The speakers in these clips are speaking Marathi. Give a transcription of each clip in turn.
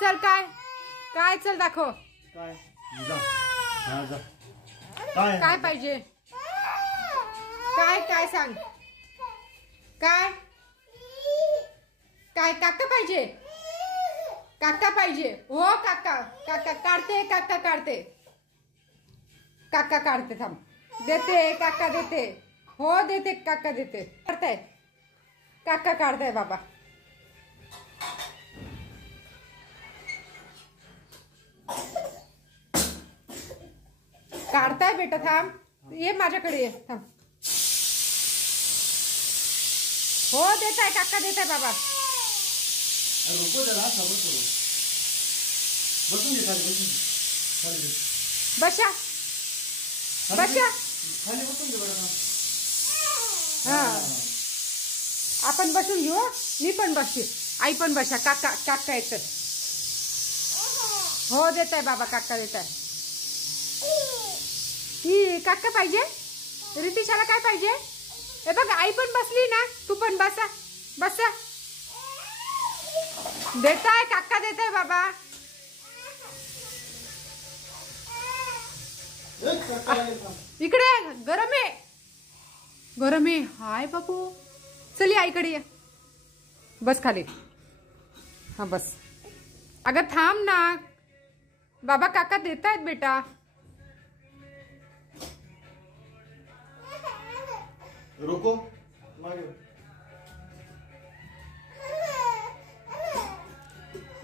चल काय काय चल दाखव काय जा हा जा काय काय पाहिजे काय काय सांग काय काय काका पाहिजे काका पाहिजे हो काका काका काढते काका काढते काका काढते थांब देते काका देते हो देते काका देते काढताय काका काढताय बाबा काढताय बेटा थांब ये माझ्याकडे ये थांब हो देताय काका देताय बाबा रुको जरा सबर करो बसून घे खाली बसून घे बसा बसा खाली बसून घे बरं हा आपण बसून घेऊ मी पण बसते आई पण बसा काका काका येतात हो देताय बाबा काका देताय ही काका पाहिजे रितिशाला काय पाहिजे हे बघ आई पण बसली ना तू पण बसा बसा देताय काका देताय बाबा इकडे गरम आहे हाय बाबू चल आईकडे ये बस खाली हा बस अगं थांब ना बाबा काका देतायत बेटा रुको मागे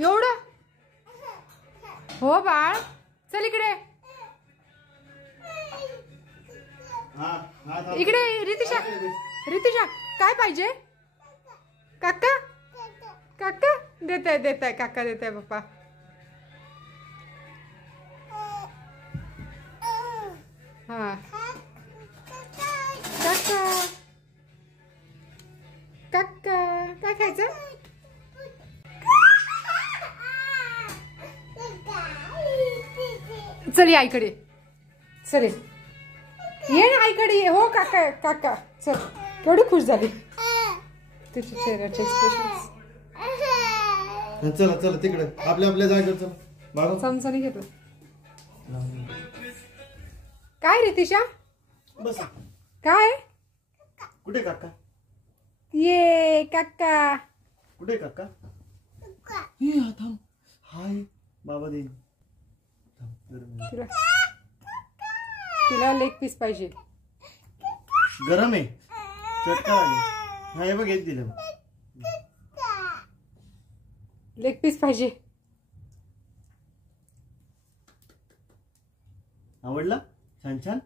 एवढं हो बाळ चल इकडे इकडे रितिशा रितिशा काय पाहिजे काका काका देताय काका देताय पप्पा हा काका काका काय खायचं चल आईकडे चल ये ना आईकडे ये हो काका काका चल केवढी खुश झाली तिच्या चेहऱ्याचे एक्सप्रेशन चला चला तिकडे आपल्या जागेवर चल बाबा चमचाने घेतलं काय रितिशा बस काय कुठे काका ये काका कुठे काका हे थांब हाय बाबा दे तिला लेग पीस पाहिजे गरम आहे चटका लागेल हा हे बघ एक दिलं लेग पीस पाहिजे आवडला छान छान